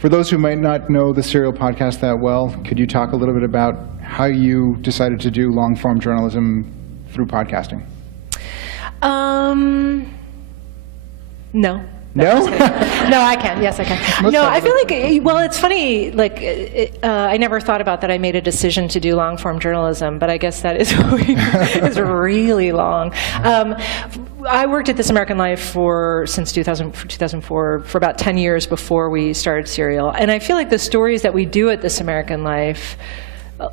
For those who might not know the Serial podcast that well, could you talk a little bit about how you decided to do long-form journalism through podcasting? No. No? No, I can. Yes, I can. No, I feel like, well, it's funny, like, I never thought about that I made a decision to do long-form journalism, but I guess that is really long. I worked at This American Life since 2004, for about 10 years before we started Serial. And I feel like the stories that we do at This American Life,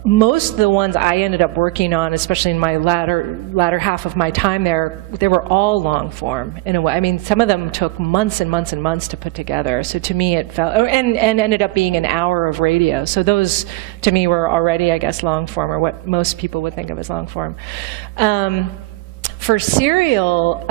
most of the ones I ended up working on, especially in my latter half of my time there, they were all long form in a way. I mean, some of them took months and months and months to put together. So to me, it felt, and ended up being an hour of radio. So those, to me, were already, I guess, long form, or what most people would think of as long form. For Serial,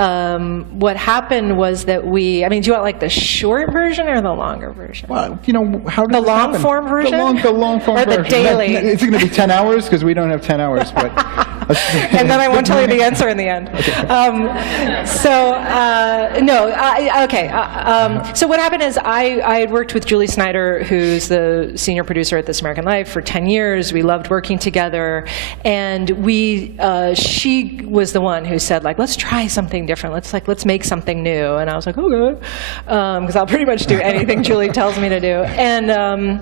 what happened was that do you want like the short version or the longer version? Well, you know, how did the this long happen? form version? The long form or version. Or the daily? Is it going to be 10 hours? Because we don't have 10 hours. But and then I won't tell you the answer in the end. Okay. So what happened is I had worked with Julie Snyder, who's the senior producer at This American Life, for 10 years. We loved working together. And she was the one who said, like, let's try something different. Let's make something new. And I was like, okay, because I'll pretty much do anything Julie tells me to do. And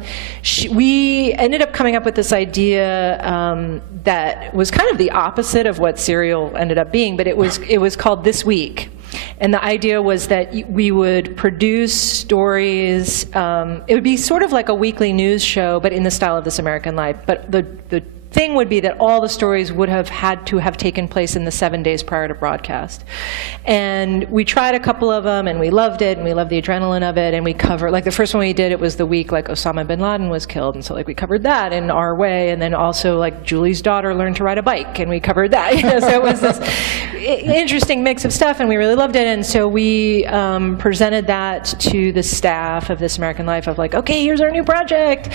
we ended up coming up with this idea that was kind of the opposite of what Serial ended up being, but it was called This Week. And the idea was that we would produce stories. It would be sort of like a weekly news show, but in the style of This American Life. But the thing would be that all the stories would have had to have taken place in the 7 days prior to broadcast. And we tried a couple of them, and we loved it, and we loved the adrenaline of it, and we covered, like the first one we did, it was the week like Osama bin Laden was killed, and so like we covered that in our way, and then also like Julie's daughter learned to ride a bike, and we covered that, so it was this interesting mix of stuff, and we really loved it, and so we presented that to the staff of This American Life of like, okay, here's our new project,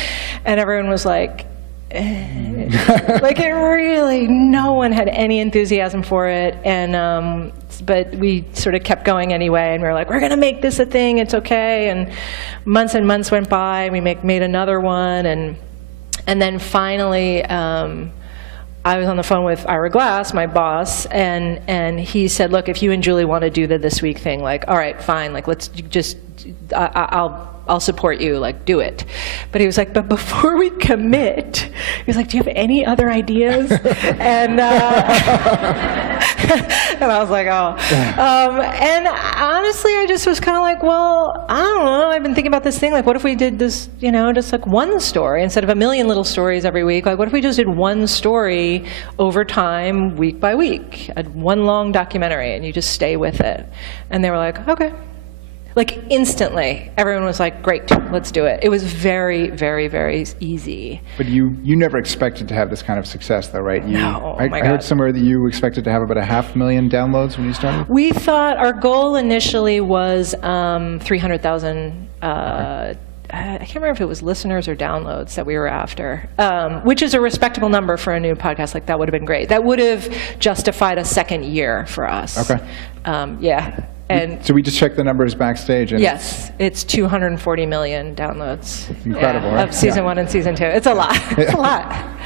and everyone was like, like it really, no one had any enthusiasm for it, and but we sort of kept going anyway, and we were like, we're gonna make this a thing, it's okay, and months went by, and we made another one, and then finally I was on the phone with Ira Glass, my boss, and he said, look, if you and Julie want to do the This Week thing, like, all right, fine, like let's just, I'll support you, like, do it. But he was like, but before we commit, he was like, do you have any other ideas? And and I was like, oh. And honestly, I just was kind of like, well, I don't know, I've been thinking about this thing, like, what if we did this, you know, just like one story, instead of a million little stories every week, like, what if we just did one story over time, week by week, one long documentary, and you just stay with it? And they were like, okay. Like instantly, everyone was like, great, let's do it. It was very, very, very easy. But you never expected to have this kind of success, though, right? No, I heard somewhere that you expected to have about 500,000 downloads when you started? We thought our goal initially was 300,000, I can't remember if it was listeners or downloads that we were after, which is a respectable number for a new podcast. Like, that would have been great. That would have justified a second year for us. Okay. Yeah. And so we just checked the numbers backstage. And yes, it's 240 million downloads. Incredible, yeah, right? of season 1 and season 2. It's a lot. It's a lot.